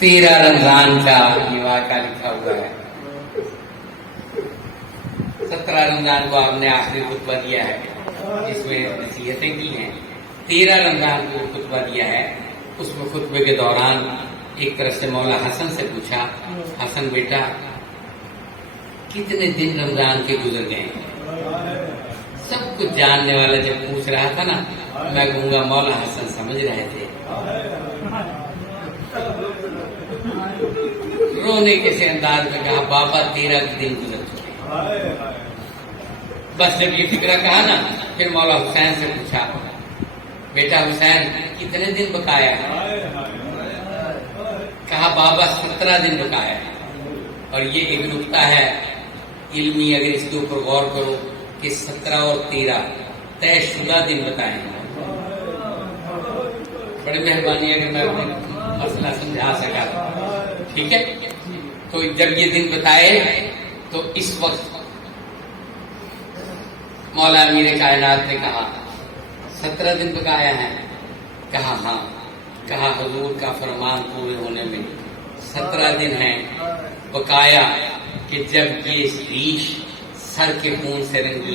13 रमजान का ये वाक़या लिखा हुआ है। 17 रमजान को आपने आखिरी खुतबा दिया है जिसमें नसीहतें की हैं। 13 रमजान को खुतबा दिया है। उसमें खुतबे के दौरान एक तरफ से मौला हसन से पूछा, हसन बेटा कितने दिन रमजान के गुजर गए? सब कुछ जानने वाला जब पूछ रहा था ना, मैं कहूँगा मौला हसन समझ रहे थे। रोने के से अंदाज में कहा, बाबा 13 दिन गुजर चुके। बस जब ये फिक्रा कहा ना, फिर मौला हुसैन से पूछा, बेटा हुसैन कितने दिन बकाया है? कहा बाबा 17 दिन बकाया है। और ये एक नुक्ता है इल्मी, अगर इसके ऊपर गौर करो कि 17 और 13 तयशुदा दिन बताए हैं। बड़ी मेहरबानी अगर मैं अपना मसला समझा सका, ठीक है। तो जब ये दिन बताए तो इस वक्त मौला अमीर कायनात ने कहा 17 दिन बकाया है। कहा हाँ। कहा हुजूर का फरमान पूरे होने में 17 दिन है बकाया कि जब ये रीश सर के खून से रंगी,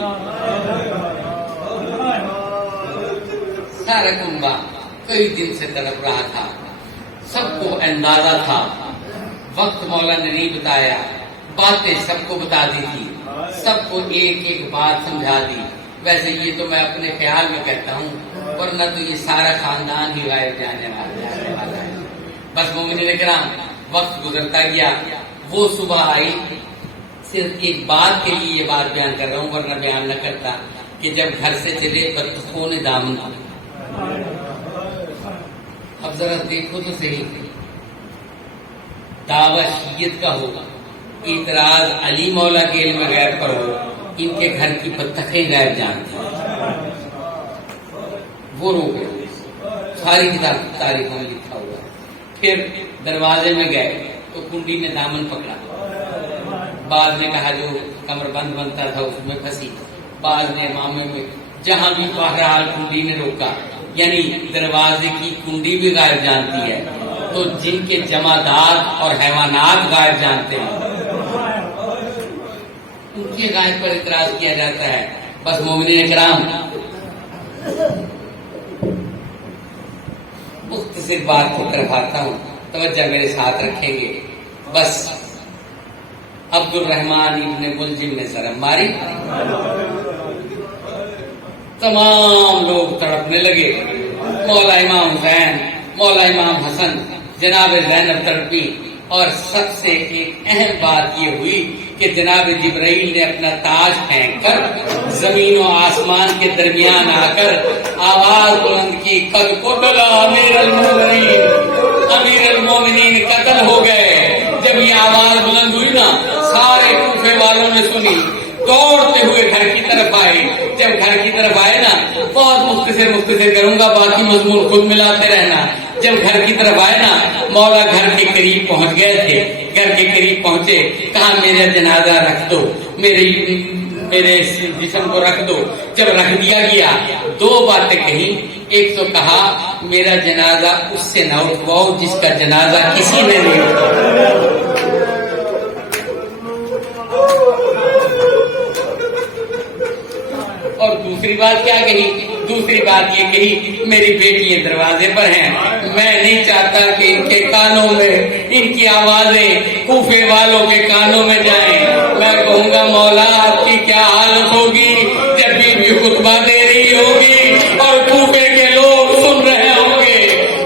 सारा कुंबा कई दिन से तड़प रहा था। सबको अंदाजा था, वक्त मौला ने नहीं बताया, बातें सबको बता दी थी, सबको एक एक बात समझा दी। वैसे ये तो मैं अपने ख्याल में कहता हूँ, वरना तो ये सारा खानदान ही गायब जाने वाला है। बस मोमिनीन किराम, वक्त गुजरता गया। वो सुबह आई, सिर्फ एक बात के लिए ये बात बयान कर रहा हूँ, वरना बयान न करता, कि जब घर से चले बत्तखों ने दामन। अब जरा देखो तो सही, दावा शीयत का हो, इतराज अली मौला के इल्म गैब पर हो, इनके घर की बत्तखें गैब जानती हैं। वो रो गए। सारी किताब तारीखों में लिखा हुआ है। फिर दरवाजे में गए तो कुंडी ने दामन पकड़ा। बाद में कहा जो कमरबंद बनता था उसमें फंसी। बाद ने मामे में जहां भी बहरहाल कुंडी ने रोका, यानी दरवाजे की कुंडी भी गायब जानती है। तो जिनके जमादात और हैवानात गायब जानते हैं, उनके गायब पर इतराज किया जाता है। बस मोमिनीन किराम, मुख्तसर बात को करवाता हूँ, तवज्जो मेरे साथ रखेंगे। बस अब्दुल रहमान इब्ने मुलजिम ने शर्म मारी, तमाम लोग तड़पने लगे। मौला इमाम हुसैन, मौला इमाम हसन, जनाब ज़ैनब तड़पी। और सबसे एक अहम बात ये हुई कि जनाब जिब्राइल ने अपना ताज फेंक कर जमीन और आसमान के दरमियान आकर आवाज बुलंद की, कद कुतला अमीरुल मोमिनीन कत्ल हो गए। जब ये आवाज बुलंद हुई ना, सारे कूफे वालों ने सुनी, दौड़ते हुए घर की तरफ आए। जब घर की तरफ आए ना, बहुत मुख्तसर करूंगा, बाकी मजमून खुद मिलाते रहना। जब घर की तरफ आए ना, मौला घर के करीब पहुंच गए थे। घर के करीब पहुंचे, कहा मेरा जनाजा रख दो, मेरे जिस्म को रख दो। जब रख दिया गया, दो बातें कही। एक तो कहा मेरा जनाजा उससे न उठवाओ जिसका जनाजा किसी ने नहीं उठाया। और दूसरी बात क्या कही? दूसरी बात ये कही, मेरी बेटियां दरवाजे पर हैं, मैं नहीं चाहता कि इनके कानों में इनकी आवाजें कूफे वालों के कानों में जाएं। मैं कहूंगा मौला आपकी क्या हालत होगी जब बीवी खुतबा दे रही होगी और कूफे के लोग सुन रहे होंगे।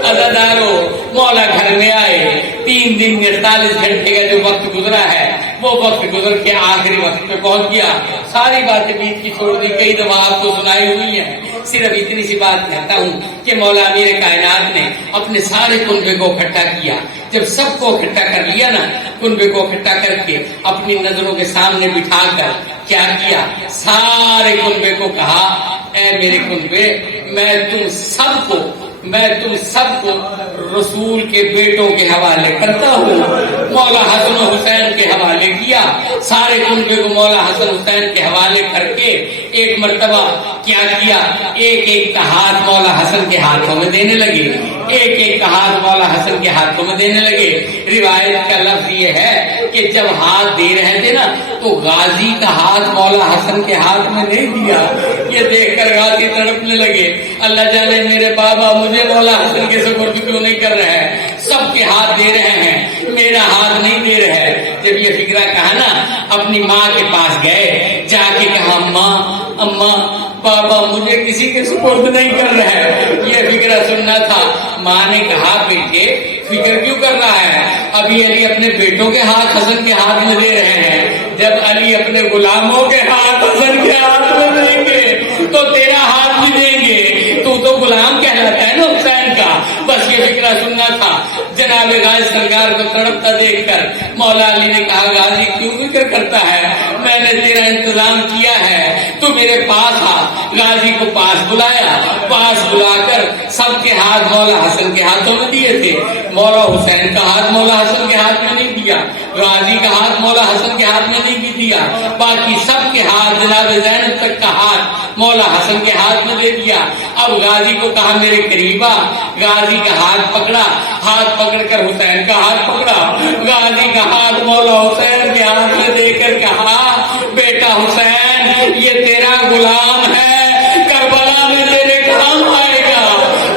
अज़ादारों, मौला घर में आए। 3 दिन 48 घंटे का जो वक्त गुजरा है, वो वक्त गुजर के आखिरी वक्त पे पहुंच गया। सारी बातें बीच की छोड़ दी, कई दफा आपको सुनाई हुई है। सिर्फ इतनी सी बात कहता हूँ कि मौला अमीर कायनात ने अपने सारे कुनबे को इकट्ठा किया। जब सबको इकट्ठा कर लिया ना, कुनबे को इकट्ठा करके अपनी नजरों के सामने बिठाकर क्या किया, सारे कुनबे को कहा, ऐ मेरे कुनबे, मैं तुम सबको रसूल के बेटों के हवाले करता हूँ। مولا حسن و حسین کے حوالے کیا، سارے کنبے کو مولا حسن حسین کے حوالے کر کے ایک مرتبہ کیا کیا، ایک ایک کا ہاتھ مولا حسن کے ہاتھوں میں دینے لگے، ایک ایک کا ہاتھ مولا حسن کے ہاتھوں میں دینے لگے۔ روایت کا لفظ یہ ہے کہ جب ہاتھ دے رہے تھے نا تو غازی کا ہاتھ مولا حسن کے ہاتھ میں نہیں دیا۔ یہ دیکھ کر غازی تڑپنے لگے، اللہ جانے میرے بابا مجھے مولا حسن کے سپرد کیوں نہیں کر رہا ہے، سب کے ہاتھ دے رہے ہیں میرا ہاتھ نہیں دے رہا ہے۔ جب یہ فکرہ کہا نا اپنی ماں کے پاس گئے، جا کے کہا اماں اماں بابا مجھے کسی کے سپرد نہیں کر رہا ہے، یہ فکرہ سننا تھا۔ ماں نے کہا بیٹے فکر کیوں کر رہا ہے، ابھی علی اپنے بیٹوں کے ہاتھ حسن کے ہاتھ میں دے رہے ہیں، جب علی اپنے غلاموں کے ہاتھ حسن کے ہاتھ میں دیں گے تو تیرا ہاتھ بھی دیں گے، تو غلام کہلاتا ہے نا حسین کا۔ بس یہ فکرہ سننا تھا۔ جناب غازی سرکار کو تڑپتا دیکھ کر مولا علی نے کہا غازی کیوں فکر کرتا ہے، میں نے تیرا انتظام کیا ہے، تو میرے پاس آ۔ غازی کو پاس بلایا، پاس بلا کر سب کے ہاتھ مولا حسن کے ہاتھوں میں دیے تھے، مولا حسین کا ہاتھ مولا حسن کے ہاتھ میں نہیں دیا، غازی کا ہاتھ مولا حسن کے ہاتھ میں نہیں بھی دیا، باقی سب کے ہاتھ جناب زینب تک کا ہاتھ مولا حسن کے ہاتھ میں دے دیا۔ اب غازی کو کہا میرے قریب آ، غازی کا ہاتھ پکڑا، ہاتھ پکڑ کر حسین کا ہاتھ پکڑا، غازی کا ہاتھ مولا حسین کے ہاتھ میں دے کر کہا بیٹا حسین یہ تیرا غلام ہے، کربلا میں تیرے کام آئے گا۔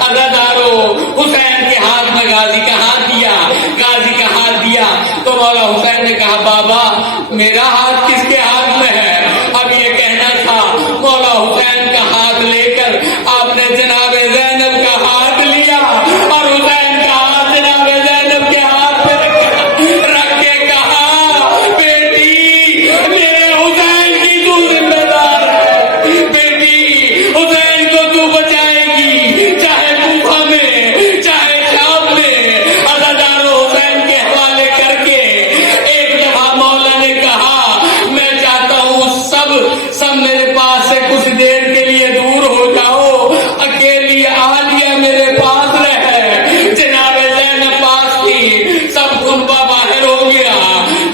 عزادارو حسین کے ہاتھ میں غازی کا ہاتھ دیا، غازی کا ہاتھ دیا تو مولا حسین نے کہا بابا میرا ہاتھ کس کے ہاتھ میں ہے، اب یہ کہنا تھا۔ مولا حسین کا ہاتھ لے کر آپ نے جناب زینب کا ہاتھ لیا اور حسین کا ہاتھ جناب زینب کے ہاتھ پہ رکھ کے کہا بیٹی میرے حسین کی تو ذمہ دار ہے، بیٹی حسین کو تو بچائے گی، چاہے کوفہ میں چاہے شام میں۔ عزادارو حسین کے حوالے کر کے ایک دفعہ مولا نے کہا میں چاہتا ہوں سب میرے پاس سے کچھ دیر کے لیے دور ہو جاؤ، اکیلی عالیہ میرے پاس رہے۔ جناب زینب پاس تھی، سب کنبہ باہر ہو گیا۔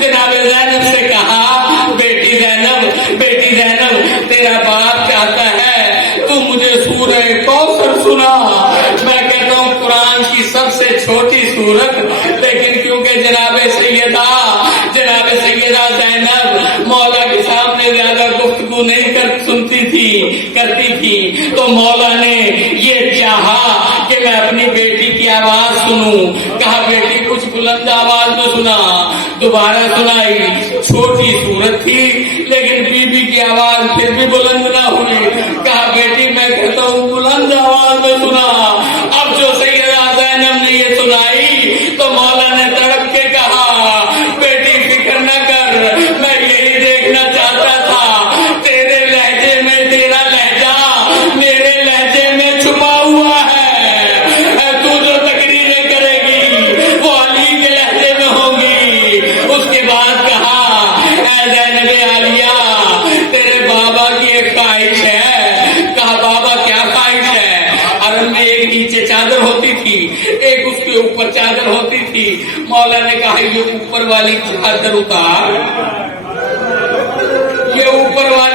جناب زینب سے کہا بیٹی زینب تیرا باپ چاہتا ہے تو مجھے سورہ کوثر سنا۔ میں کہتا ہوں قرآن کی سب سے چھوٹی سورت، لیکن کیونکہ جناب سیدہ زینب مولا کے سامنے زیادہ گفتگو نہیں کرتی تھی تو مولا نے یہ چاہا کہ میں اپنی بیٹی کی آواز سنوں، کہا بیٹی کچھ بلند آواز میں سنا، دوبارہ سنائی، چھوٹی صورت تھی لیکن بی بی کی آواز پھر بھی بلند نہ ہوئی، کہا بیٹی میں کہتا ہوں بلند آواز میں سنا۔ اب جو سیدہ زینب نے یہ سنائی تو مولا نے تڑپ کے کہا بیٹی فکر نہ کر، میں یہی دیکھنا چاہتا تھا تیرے لہجے میں تیرا لہجہ میرے لہجے میں چھپا ہوا ہے، تو جو تقریریں کرے گی وہ علی کے لہجے میں ہوگی۔ اس کے بعد کہا اے زینب عالیہ تیرے بابا کی ایک خواہش ہے۔ کہا بابا کیا خواہش ہے؟ عرب میں ایک نیچے چادر ہوتی تھی، ایک اس کے اوپر چادر ہوتی تھی۔ مولا نے کہا یہ اوپر والی چادر اتار، یہ اوپر والی